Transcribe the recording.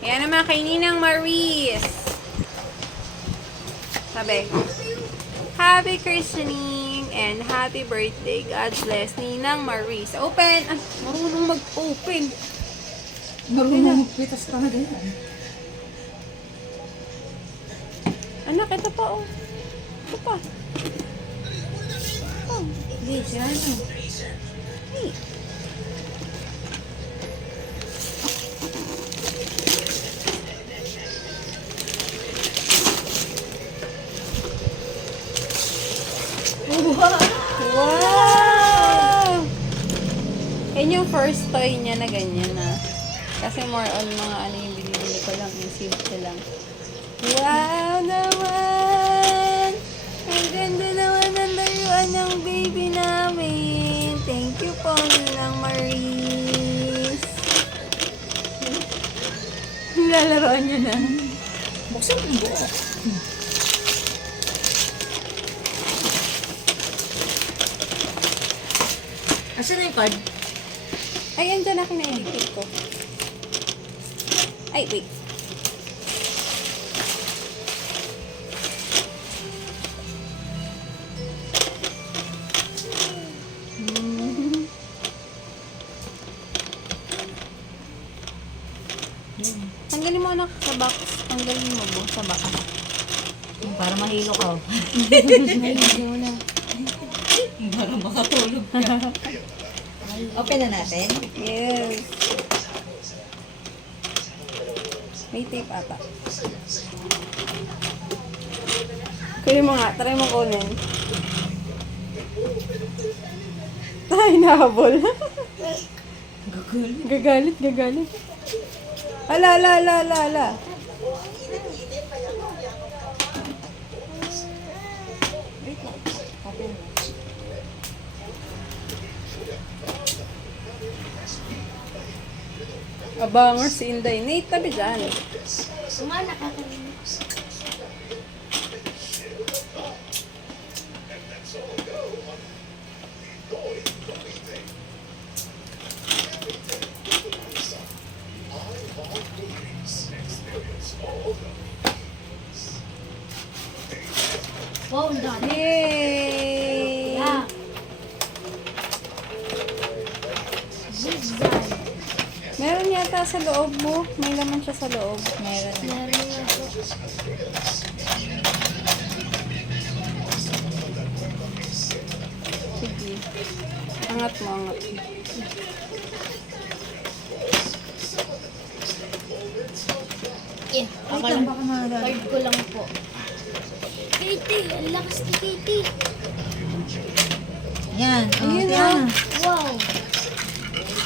Ayan naman kay Ninang Maris. Sabi, happy christening and happy birthday. God bless, Ninang Maris. Open! Ah, marunong mag-open. Marunong magpitas talaga yan. Anak, ito pa oh. Ito pa. Oh, Hindi, siya ano. hey. Wow! Yan yung first toy niya na ganyan na. Kasi more on mga ano yung binibili ko lang, yung simple lang. Wow naman! Ang ganda naman ng laruan ng baby namin. Thank you po, Ninang Maris. Lalaroan niya na. Buksan mo yung buo. Asan na yung card? Ay, andyan na kinaedit ko. Ay, wait. Tanggalin mo anak sa box. Tanggalin mo bo sa box. Para mahilo ka. Hindi mo na. Para makatulog ka. Open na natin. Yes. May tape ata. Kunin mo nga. Try mo kunin. Ay, nahabol. Gagul. Gagalit, gagalit. Ala, ala, ala, ala, ala. Abangar si Inday. Nate, tabi dyan. Sumana ka kanina. Wow, ang dami. Yay! Yeah. Zigzag. Meron yata sa loob mo. May laman siya sa loob. Meron na. Meron nga po. Sige. Angat mo, angat. Yeah, ako Wait lang, lang. baka mahalo. Card ko lang po. Katie, ang lakas ni Katie. Yan. Ayun, Yan. Wow.